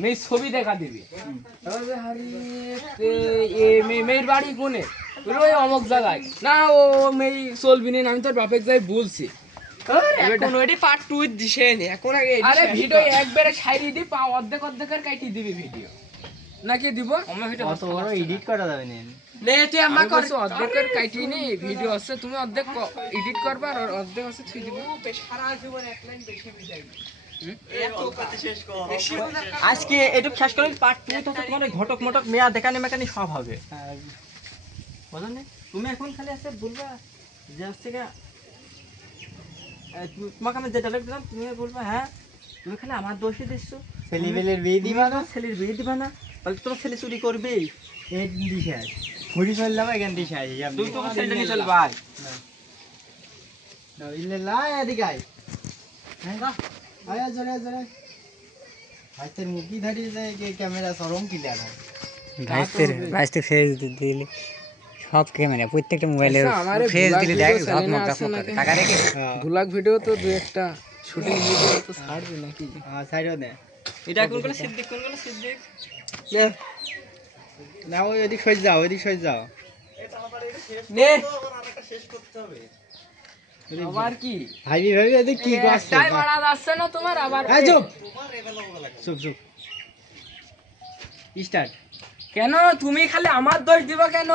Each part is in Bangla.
মেয়ে ছবি দেখা দিবি মেয়ের বাড়ি কোনে ওই অমুক জায়গায় না ও মেয়ে চলবি না আমি তোর বাপের যাই বলছি এখন ওইটি পার্ট 2 দিছে নি এখন আগে আরে ভিডিও একবারে সাইরি দি পা অর্ধেক অর্ধেকের কাটি দিবি ভিডিও নাকি দিব অত বড় এডিট করা যাবে না নে তুই আমা কর অর্ধেকের কাটি নি ভিডিও আছে তুমি অর্ধেক এডিট করবা আর অর্ধেক আছে থুই দিব সারা জীবন এক লাইন বেশি যাই আজকে এটুক শেষ করে পার্ট 2 তো তোমার ঘটক মটক মেয়া দেখানি মেকানি সব হবে বুঝলেন তুমি এখন খালি আছে বলবা যে হচ্ছে তোমাকে আমি যে ডায়লগ দিলাম তুমি বলবা হ্যাঁ তুমি খালি আমার দোষে দিচ্ছ ছেলেবেলের বিয়ে দিবা না ছেলের বিয়ে দিবা না তাহলে তোমার ছেলে চুরি করবে এই দিশে আস ঘুরি ফেললাম এখান দিশে আস তুই তোমার ছেলেটা নিয়ে চল ভাই না ইল্লে লা এদিকে আয় হ্যাঁ যা আয় জোরে জোরে ভাইতের মুখি ধরি যায় যে ক্যামেরা সরম কি লাগা ভাইস্তের ফেস দিলে সব ক্যামেরা প্রত্যেকটা মোবাইলে ফেস দিলে দেখ সব টাকা রেখে ভ্লগ ভিডিও তো দুই একটা শুটিং ভিডিও তো ছাড়বে নাকি হ্যাঁ ছাইরো দে এটা কোন কোন সিদ্দিক লে না ওই এদিক সই যাও এদিক সই যাও নে আবার কি ভাবি ভাবি এদিক কি করছে টাইম মারা যাচ্ছে না তোমার আবার এই চুপ চুপ চুপ স্টার্ট কেন তুমি খালি আমার দোষ দিবা কেন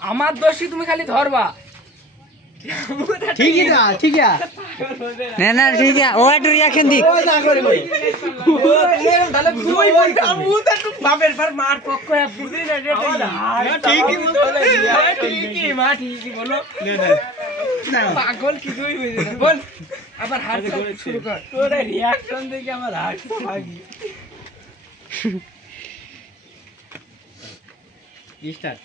আমার দোষই তুমি খালি ধরবা ঠিকই না ঠিক আছে না না ঠিক আছে ও একটু রিঅ্যাকশন দিক ওই না করে কই তাহলে তুই বলতে আমু তো একটু বাপের পর মার পক্ষ হয়ে বুঝি না এটা ঠিকই বলছো ঠিকই মা ঠিকই বলো না পাগল কিছুই বুঝে না বল আবার হাত শুরু কর তোর রিঅ্যাকশন দেখে আমার হাত ভাগি স্টার্ট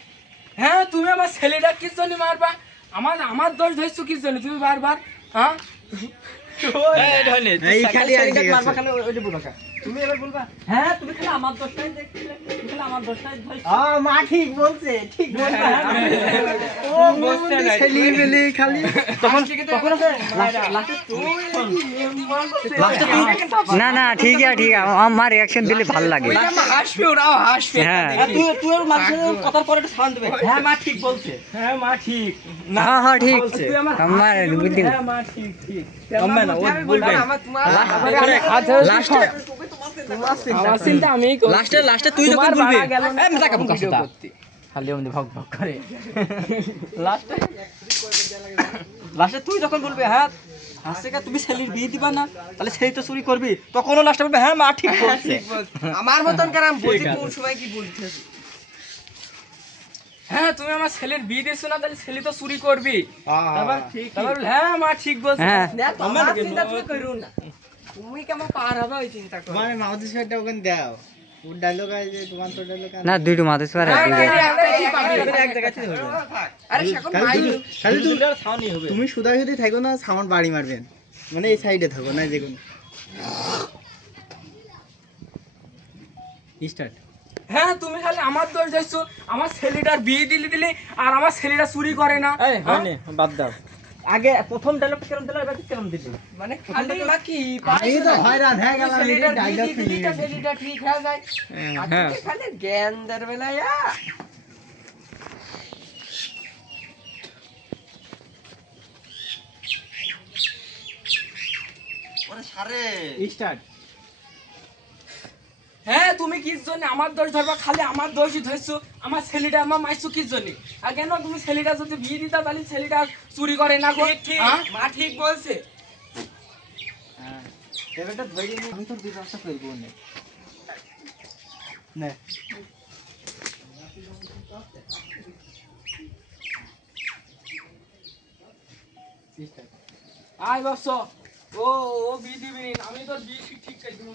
হ্যাঁ তুমি আমার ছেলেটা কি জন্য মারবা আমার দোষ ধরছো কি জন্য তুমি বারবার হ্যাঁ এই ধনে এই খালি আর কি মারবা খালি ওইটা বলবা তুমি এবার বলবা হ্যাঁ তুমি খালি আমার দোষটাই দেখছিলে তুমি খালি আমার দোষটাই ধরছো মা ঠিক বলছে ঠিক বলছে ও বলছে ছেলে বেলে খালি তখন তখন আছে লাস্টে না না ঠিক আছে ঠিক আছে আমার রিঅ্যাকশন দিলে ভালো লাগে হাসবে ওরাও হাসবে হ্যাঁ তুই মানুষের কথার পরে একটু শান্ত হবে হ্যাঁ মা ঠিক বলছে হ্যাঁ মা ঠিক হ্যাঁ হ্যাঁ ঠিক আমার বুদ্ধি হ্যাঁ মা ঠিক ঠিক আম্মা না ও বলবে লাস্টে আমার চিন্তা আমিই করি লাস্টে তুই যখন বলবি এই মেটা কাবু কাছে খালি ওমনি ভক ভক করে লাস্টে তুই যখন বলবি হ্যাঁ হাসেকা তুমি ছেলের বিয়ে দিবা না তাহলে ছেলে তো চুরি করবি তখনও লাস্টে বলবে হ্যাঁ মা ঠিক বলছে আমার মতন কারণ বুঝি কোন সময় কি বলছিস হ্যাঁ তুমি আমার ছেলের বিয়ে দিছো না তাহলে ছেলে তো চুরি করবি ঠিক তারপর হ্যাঁ মা ঠিক বলছে হ্যাঁ আমার চিন্তা তুমি করো না তুমি কেমন পার হবে ওই চিন্তা করো তোমার মাউথ সেটটা ওখানে দাও ওর ডায়লগ আছে তোমার তো ডায়লগ না দুইটো মাথায় পারে এক জায়গাতে ধরো আরে এখন খালি তুমি সুদা সুদি থাকো না সাউন্ড বাড়ি মারবেন মানে এই সাইডে থাকো না যেগুলো স্টার্ট হ্যাঁ তুমি খালি আমার দোষ দিছো আমার ছেলেটার বিয়ে দিলে আর আমার ছেলেটা চুরি করে না বাদ দাও আগে প্রথম ডায়লগ কেমন দিলা এবার কেমন দিলি মানে খালি বাকি এই তো হয়রান হয়ে গেল এই ডায়লগ ছেলেটা ঠিক হয়ে যায় হ্যাঁ খালি জ্ঞান দের বেলায় ওরে সারে স্টার্ট হ্যাঁ তুমি কি জন্য আমার দোষ ধরবা খালি আমার দোষই ধরছো আমার ছেলেটা আমার মাইছো কি জন্য আর কেন তুমি ছেলেটা যদি বিয়ে দিতা তাহলে ছেলেটা চুরি করে না গো ঠিক মা ঠিক বলছে হ্যাঁ এবারটা ধরে নি আমি তো ব্যবস্থা করব না না আয় বস ও বিয়ে দিবি আমি তোর বিয়ে ঠিক করে দিব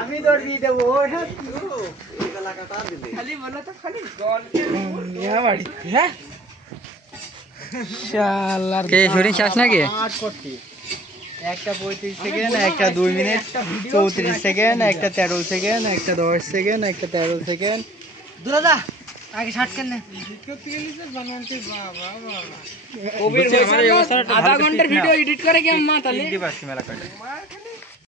আমি তোর দিয়ে দেবো খালি বলো তো খালি হ্যাঁ শালার কে শুটিং শেষ নাকি একটা 35 সেকেন্ড একটা 2 মিনিট 34 সেকেন্ড একটা 13 সেকেন্ড একটা 10 সেকেন্ড একটা 13 সেকেন্ড দুলাদা আগে শার্ট কেন কবির আধা ঘন্টার ভিডিও এডিট করে কি আম্মা তাহলে দিতে পারছি মেলা কয়টা